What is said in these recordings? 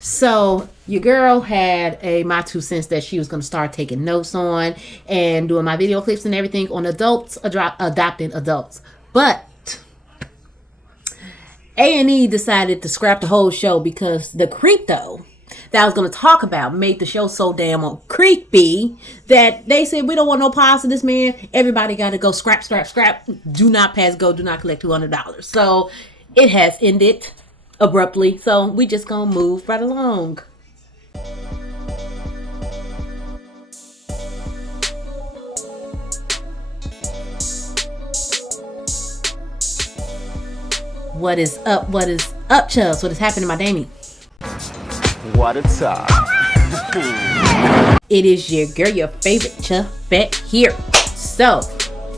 So your girl had my 2 cents that she was going to start taking notes on and doing my video clips and everything on adopting adults. But A&E decided to scrap the whole show because the creepto that I was going to talk about made the show so damn creepy that they said, we don't want no parts of this, man. Everybody got to go scrap. Do not pass go. Do not collect $200. So it has ended abruptly. So we just going to move right along. What is up? What is up, Chubbs? What is happening, my Damie? What it's up? It is your girl, your favorite Chubbette here. So,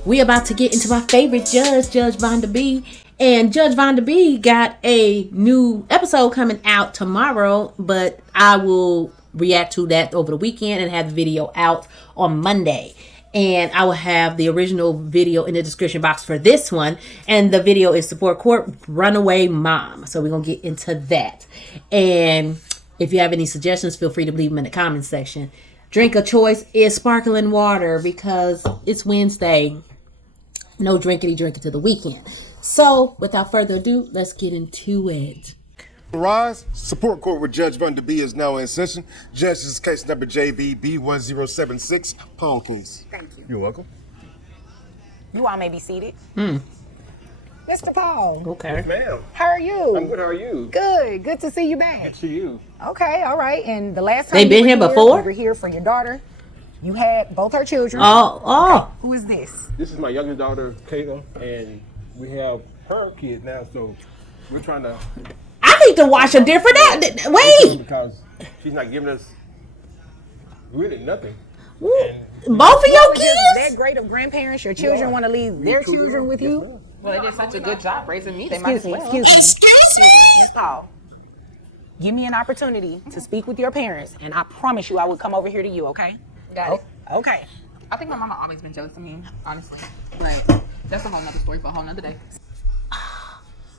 we about to get into my favorite judge, Judge Vonda B. And Judge Vonda B got a new episode coming out tomorrow, but I will react to that over the weekend and have the video out on Monday. And I will have the original video in the description box for this one. And the video is support court Runaway Mom. So we're going to get into that. And if you have any suggestions, feel free to leave them in the comments section. Drink of choice is sparkling water because it's Wednesday. No drinking to the weekend. So without further ado, let's get into it. Rise. Support court with Judge Vonda B is now in session. Judge, this is case number JVB1076. Paul case. Thank you. You're welcome. You all may be seated. Mr. Paul. Okay. Yes, ma'am. How are you? I'm good. How are you? Good. Good to see you back. Good to see you. Okay, all right. And the last time They been you were here before? we were here for your daughter. You had both her children. Oh. Who is this? This is my youngest daughter, Kayla, and we have her kid now. So we're trying to I need to watch a different wait. because she's not giving us really nothing. Both of your Just that kids? great of grandparents, your children want to leave their children with you? Well, they did such a good job raising me. They might Excuse as me, well. excuse me. Miss Paul, give me an opportunity to speak with your parents, and I promise you I will come over here to you, okay? Got it. Okay. I think my mama always been jealous of me, honestly. But that's a whole nother story for a whole nother day.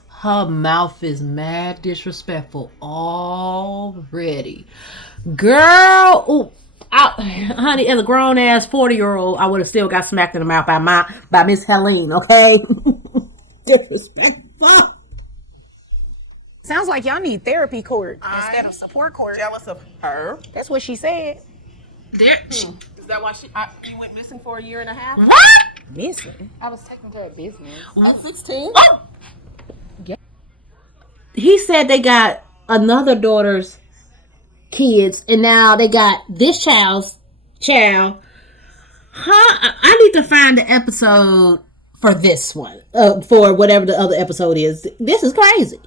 Her mouth is mad disrespectful already. Girl, ooh, honey, as a grown ass 40-year-old, I would have still got smacked in the mouth by Miss Helene, okay? Disrespectful. Sounds like y'all need therapy court instead of support court. Jealous of her. That's what she said. Is that why you went missing for a year and a half? Missing. I was taking care of business. At 16? He said they got another daughter's kids, and now they got this child's child. I need to find the episode for this one, for whatever the other episode is. This is crazy.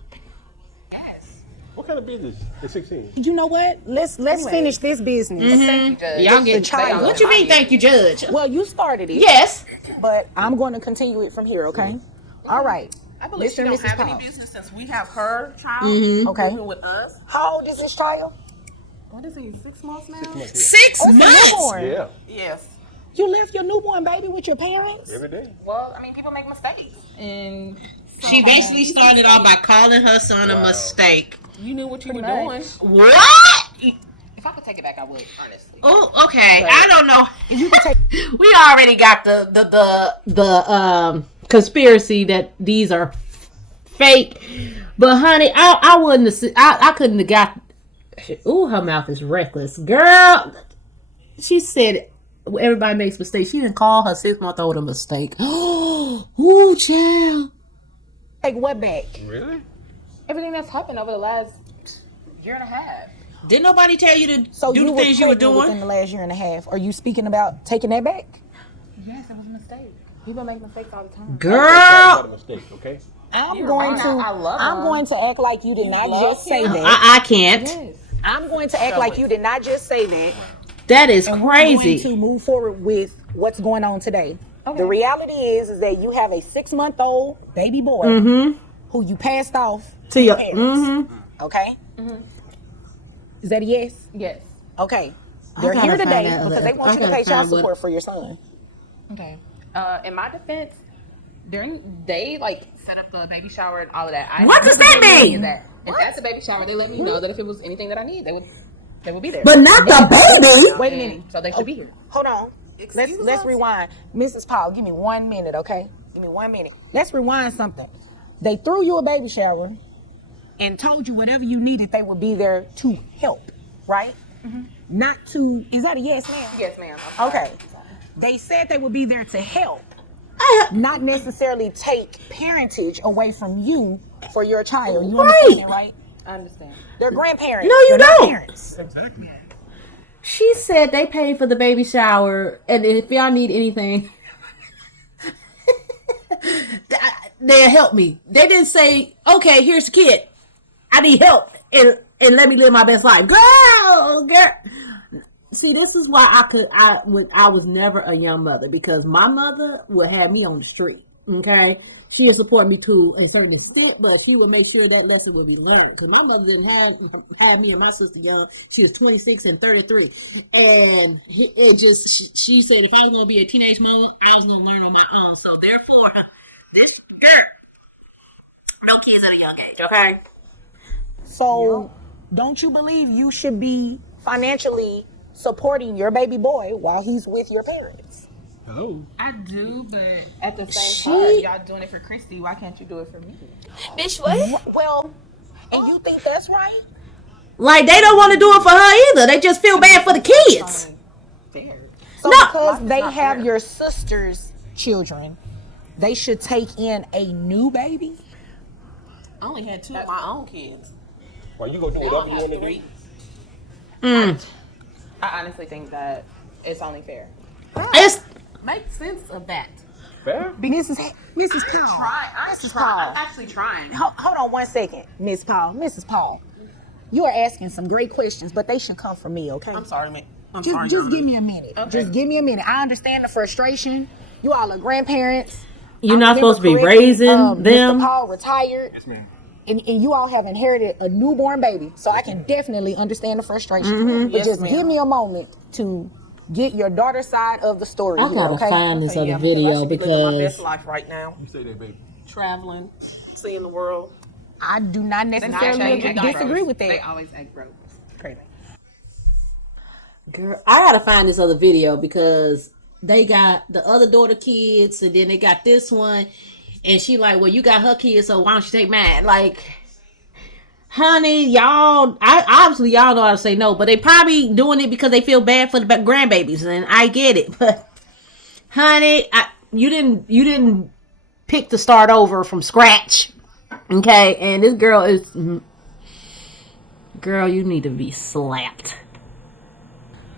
What kind of business at 16? You know what? Let's finish this business. Thank you, Judge. Y'all get child. what you mean? Thank you, Judge. Well, you started it. Yes. But I'm going to continue it from here, okay? All right. I believe she Mr. and don't Mrs. have any Paul. business since we have her child Okay. living with us. How old is this child? What is he, 6 months now? 6 Oh, it's a newborn. Yeah, Yes. You left your newborn baby with your parents? every day. Well, I mean, people make mistakes. And She basically started off by calling her son a mistake. you knew what you were Pretty doing. much. What? If I could take it back, I would, honestly. Oh, okay. I don't know. You can take. We already got the conspiracy that these are fake, but honey, I wouldn't have. I couldn't have got. Ooh, her mouth is reckless, girl. She said everybody makes mistakes. She didn't call her 6-month-old a mistake. Ooh, child. Take what back? Really? Everything that's happened over the last year and a half. Didn't nobody tell you to So do you the things you were pregnant within doing? the last year and a half. Are you speaking about taking that back? Yes, it was a mistake. People make mistakes all the time. That's not Girl, a mistake, okay? I'm You're going right. to. I love I'm her. going to act like you did not love just say him? that. I can't. Yes. I'm going to act like you did not just say that. That is And we're going crazy. to move forward with what's going on today. Okay. The reality is that you have a 6-month-old baby boy who you passed off To your parents. Okay. Is that a yes? Yes. Okay. They're gotta here find today that because other- they want I you to gotta pay child find what- support for your son. Okay. In my defense, they like set up the baby shower and all of that. What does that mean? And at the baby shower, they let me know that if it was anything that I need, they would be there. But not the baby. Wait a minute. So they should be here. Hold on. Let's rewind. Mrs. Paul, give me 1 minute, okay? Give me 1 minute. Let's rewind something. They threw you a baby shower and told you whatever you needed, they would be there to help, right? Mm-hmm. Not to, is that a yes, ma'am? Yes, ma'am. Okay. They said they would be there to help, not necessarily take parentage away from you for your child. You understand, right? I understand. They're grandparents. No, you They're not don't. Parents. Exactly. She said they paid for the baby shower, and if y'all need anything, they'll help me. They didn't say, okay, here's the kid. I need help, and let me live my best life. Girl. See, this is why I was never a young mother, because my mother would have me on the street. Okay, she would support me to a certain extent, but she would make sure that lesson would be learned. So my mother didn't have me and my sister young. She was 26 and 33, and she said if I was gonna be a teenage mama, I was gonna learn on my own. So therefore, this girl, no kids at a young age. Okay. So, don't you believe you should be financially supporting your baby boy while he's with your parents? Hello. I do, but at the same time, y'all doing it for Christy. Why can't you do it for me? Bitch, what? Well, and you think that's right? Like, they don't want to do it for her either. They just feel bad for the kids. Fair. So No. because they have your sister's children, they should take in a new baby? I only had 2 of my own kids. Well, you gonna do whatever you want to do. I honestly think that it's only fair. It's Make sense of that. Fair? Mrs. Paul. I'm Mrs. Paul. I'm actually trying. Hold on 1 second, Miss Paul. Mrs. Paul, you are asking some great questions, but they should come from me, okay? I'm sorry, man. Just give me a minute. Okay. Just give me a minute. I understand the frustration. You all are grandparents. you're I not remember supposed to be correctly, raising them. Mr. Paul retired. Yes, ma'am. And you all have inherited a newborn baby, so I can definitely understand the frustration. But Yes, just ma'am. give me a moment to get your daughter's side of the story. I here, gotta okay? find this Yeah, other I video should be living my best because life right now. You say that, baby. Traveling, seeing the world. I do not necessarily disagree with They that. always act broke. Crazy. girl, I gotta find this other video because they got the other daughter kids, and then they got this one, and she like, well, you got her kids, so why don't you take mine? Like, honey, y'all obviously y'all know how to say no, but they probably doing it because they feel bad for the grandbabies, and I get it. But honey, you didn't pick to start over from scratch, okay? And this girl is, girl, you need to be slapped.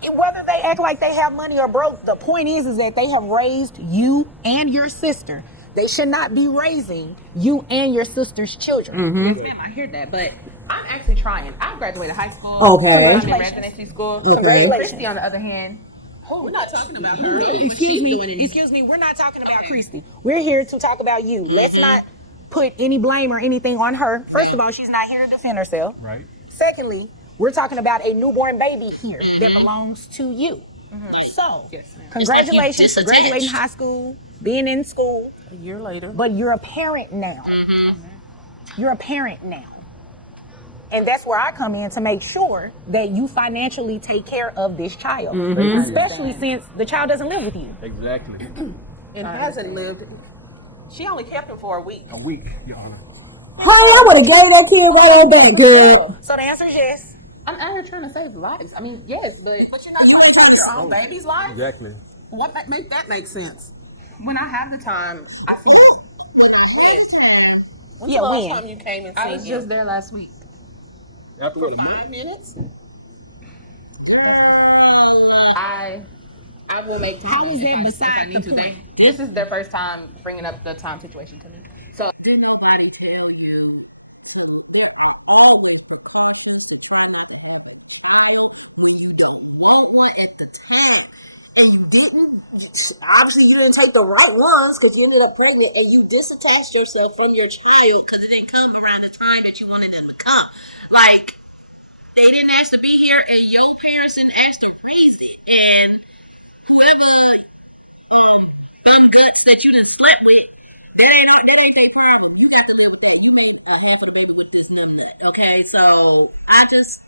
Whether they act like they have money or broke, the point is that they have raised you and your sister. They should not be raising you and your sister's children. Yes, ma'am, I hear that, but I'm actually trying. I graduated high school. Okay. I'm in residency school. Christy, on the other hand, We're not talking about her. Excuse me, we're not talking about Christy. We're here to talk about you. Let's not put any blame or anything on her. First of all, she's not here to defend herself. Right. Secondly, we're talking about a newborn baby here that belongs to you. So, Yes, ma'am. congratulations for graduating high school, being in school, A year later. but you're a parent now. You're a parent now. And that's where I come in to make sure that you financially take care of this child, especially since the child doesn't live with you. Exactly. And hasn't lived. She only kept him for a week. A week, Your Honor. I would have gave that kid right back, kid. So the answer is yes. I'm out here trying to save lives. I mean, yes, but But you're not trying to save your own baby's life? Exactly. What make that make sense? when I have the time, I see them. When? When's Yeah, the last when? time you came and I seen was him? just there last week. After For what, a month? 5 minutes? I will make time. How is that if I beside need the to. point? This is their first time bringing up the time situation to me. So Did nobody tell you there are always precautions to try not to have a child when you don't want one at the time? And you didn't. Obviously, you didn't take the right ones because you ended up pregnant, and you disattached yourself from your child because it didn't come around the time that you wanted them to come. Like, they didn't ask to be here, and your parents didn't ask to raise it. And whoever bum guts that you just slept with half of the baby with this and that. Okay, so I just,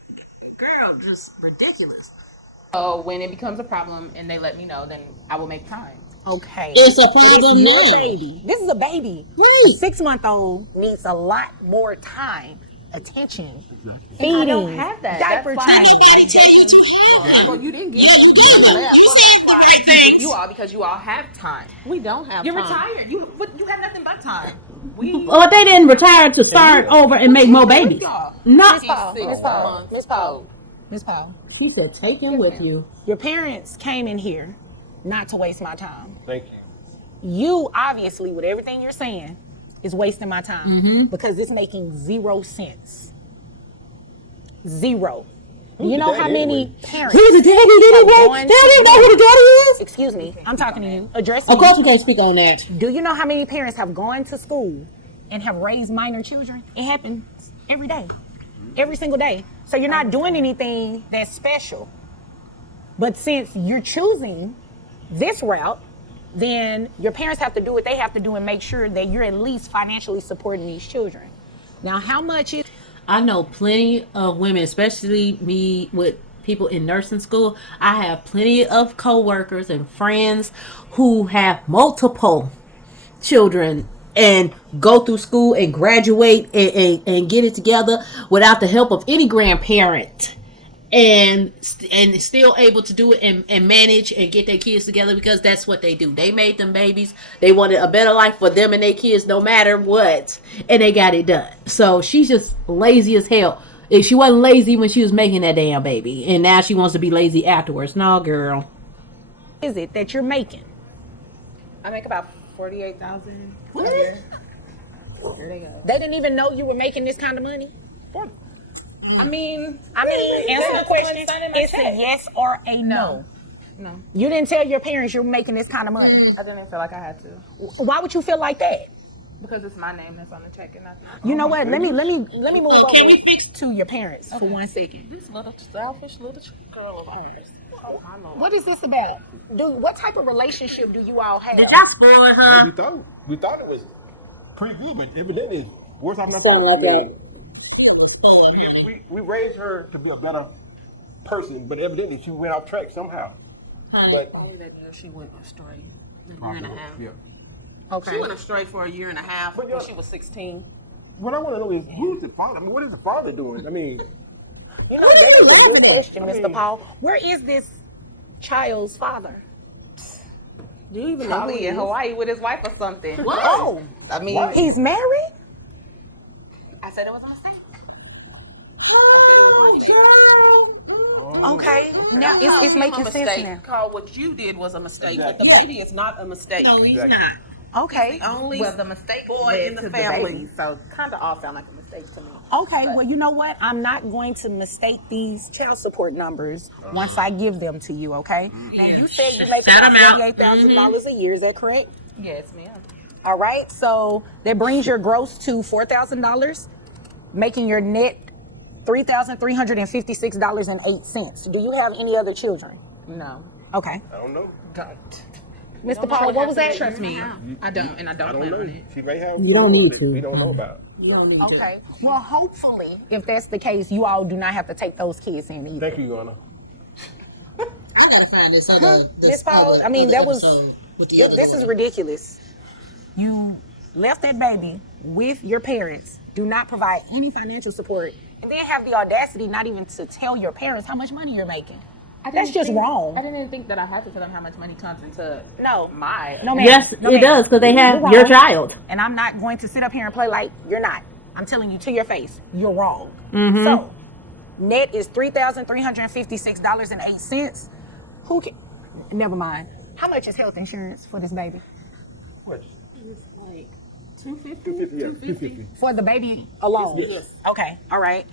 girl, just ridiculous. So when it becomes a problem and they let me know, then I will make time. Okay. It's a But problem it's your now. baby. This is a baby. A 6-month-old needs a lot more time, attention, feeding, I don't have that. diaper That's change. why I gave him. Well, you didn't give him. You left. Well, that's why he's with you all because you all have time. We don't have You're time. retired. You have nothing but time. Well, they didn't retire to start over and make more babies. No. Miss Paul. Miss Paul. She said, take him with you. Your parents came in here not to waste my time. Thank you. You obviously, with everything you're saying, is wasting my time because it's making 0 sense. 0. You know how many parents? He's a daddy anyway. Daddy know who the daddy is. Excuse me, I'm talking to you. Addressing Of course, you. we can't speak on that. Do you know how many parents have gone to school and have raised minor children? It happens every day, every single day. So you're not doing anything that's special. But since you're choosing this route, then your parents have to do what they have to do and make sure that you're at least financially supporting these children. Now, how much is... I know plenty of women, especially me with people in nursing school. I have plenty of coworkers and friends who have multiple children and go through school and graduate and get it together without the help of any grandparent, and still able to do it and manage and get their kids together because that's what they do. They made them babies. They wanted a better life for them and their kids no matter what, and they got it done. So she's just lazy as hell. If she wasn't lazy when she was making that damn baby, and now she wants to be lazy afterwards. No, girl. Is it that you're making? I make about $48,000 What? a year. Here they go. They didn't even know you were making this kind of money? I mean, Answer the question. Signing my It's check. a yes or a no. No, You didn't tell your parents you're making this kind of money. I didn't feel like I had to Why would you feel like that? because it's my name that's on the check and not. You know what? Let me move over to your parents for 1 second. This little selfish little girl of ours. Oh my Lord. What is this about? What type of relationship do you all have? spoil her? We thought it was pretty good, but evidently it's worse off not to. We raised her to be a better person, but evidently she went off track somehow. But Only that year she went astray. A year and a half. yeah. Okay. She went astray for a year and a half But when y'all- she was 16. What I want to know is who's the father? I mean, what is the father doing? I mean, You know, that is a good question, Mr. Paul. Where is this child's father? Do you even know Probably in Hawaii with his wife or something. What? Oh, I mean, he's married? I said it was a mistake. I said it was a mistake. Okay. Now it's making sense now. Carl, what you did was a mistake, but the baby is not a mistake. No, he's Exactly. not. Okay. Well, the mistake boy in the family, so kind of all sound like a mistake to me. Okay, well, you know what? I'm not going to mistake these child support numbers once I give them to you, okay? Now, you said you make about $48,000 a year. Is that correct? Yes, ma'am. All right, so that brings your gross to $4,000, making your net $3,356.08. Do you have any other children? No. Okay. I don't know. Don't. Mr. Paul, what was that? Trust me, I don't, and I I don't don't plan know. on it. She may have. You don't need that to. We don't know about. Okay. Well, hopefully, if that's the case, you all do not have to take those kids in either. Thank you, Anna. I gotta find this other. Miss Paul, I mean, that was, this is ridiculous. You left that baby with your parents, do not provide any financial support, and then have the audacity not even to tell your parents how much money you're making. That's just wrong. I didn't think that I had to tell them how much money comes into No. my. No, ma'am. Yes, No, it ma'am. does because they have You're your wrong. child. And I'm not going to sit up here and play like you're not. I'm telling you to your face, you're wrong. So, net is $3,356.08. Who can? Never mind. How much is health insurance for this baby? What? It's like 250. 250. For the baby alone? Yes. Okay. All right.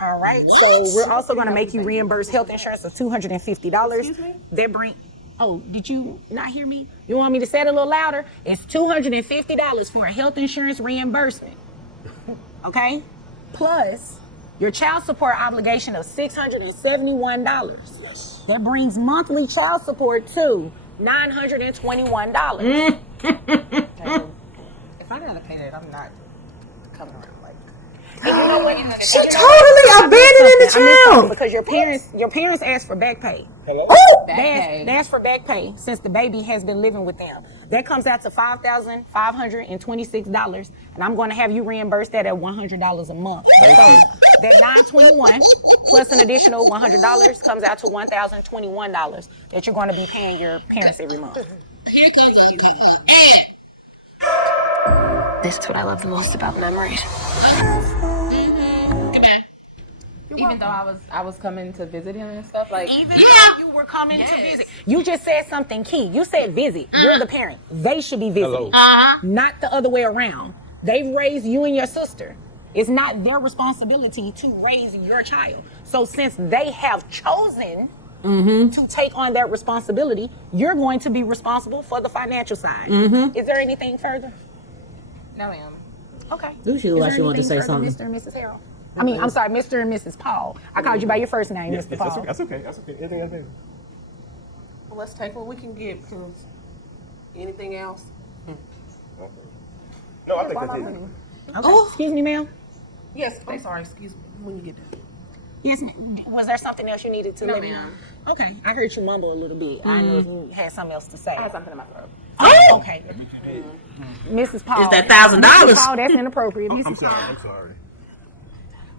All right. So we're also going to make you reimburse health insurance of $250. Excuse me? That bring. Oh, did you not hear me? You want me to say it a little louder? It's $250 for a health insurance reimbursement. Okay? Plus your child support obligation of $671. Yes. That brings monthly child support to $921. not coming around like. And you know what? She totally abandoning the child. Because your parents asked for back pay. Hello? They asked for back pay since the baby has been living with them. That comes out to $5,526, and I'm going to have you reimburse that at $100 a month. So that $921 plus an additional $100 comes out to $1,021 that you're going to be paying your parents every month. Here comes a This is what I love the most about memories. Even though I was coming to visit him and stuff, like Even though you were coming to visit. You just said something key. You said visit. You're the parent. They should be visiting. Not the other way around. They've raised you and your sister. It's not their responsibility to raise your child. So since they have chosen to take on that responsibility, you're going to be responsible for the financial side. Is there anything further? no ma'am. Okay. Lucy looked like she wanted to say something. Mr. and Mrs. Harold. I mean, I'm sorry, Mr. and Mrs. Paul. I called you by your first name, Mr. Paul. That's okay. Anything else? Well, let's take what we can get. Because anything else? No, I think that's it. Okay. Excuse me, ma'am. Yes. I'm sorry. Excuse me. When you get done. Yes, ma'am. Was there something else you needed to No, let me know? ma'am. Okay. I heard you mumble a little bit. I know if you had something else to say. I had something in my throat. Oh, okay. Mrs. Paul. Is that $1,000? Mrs. Paul, that's inappropriate. I'm Mrs. sorry. Paul. I'm sorry.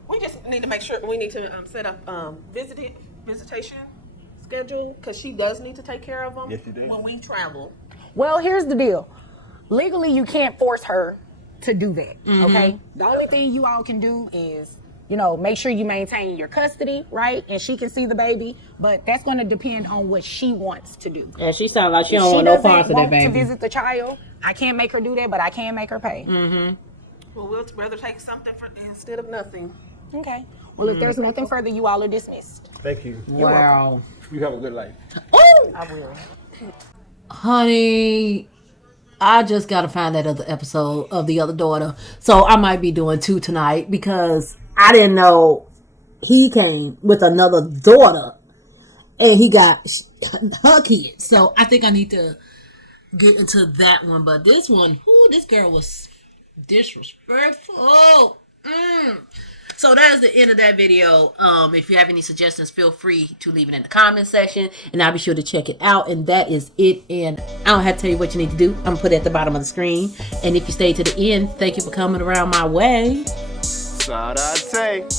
We just need to make sure we need to set up visitation schedule because she does need to take care of them Yes, you do. when we travel. Well, here's the deal. Legally, you can't force her to do that, okay? The only thing you all can do is, make sure you maintain your custody, right? And she can see the baby, but that's going to depend on what she wants to do. And she sounds like she don't If want no parts of that to baby. visit the child, I can't make her do that, but I can make her pay. Well, we'll rather take something instead of nothing. Okay. Well, if there's nothing further, you all are dismissed. Thank you. Wow. You have a good life. I will. Honey, I just gotta find that other episode of The Other Daughter. So I might be doing 2 tonight because I didn't know he came with another daughter and he got her kids. So I think I need to get into that one. But this one, this girl was disrespectful. So that is the end of that video. If you have any suggestions, feel free to leave it in the comment section, and I'll be sure to check it out. And that is it. And I don't have to tell you what you need to do. I'm gonna put it at the bottom of the screen. And if you stay to the end, thank you for coming around my way. Sarate.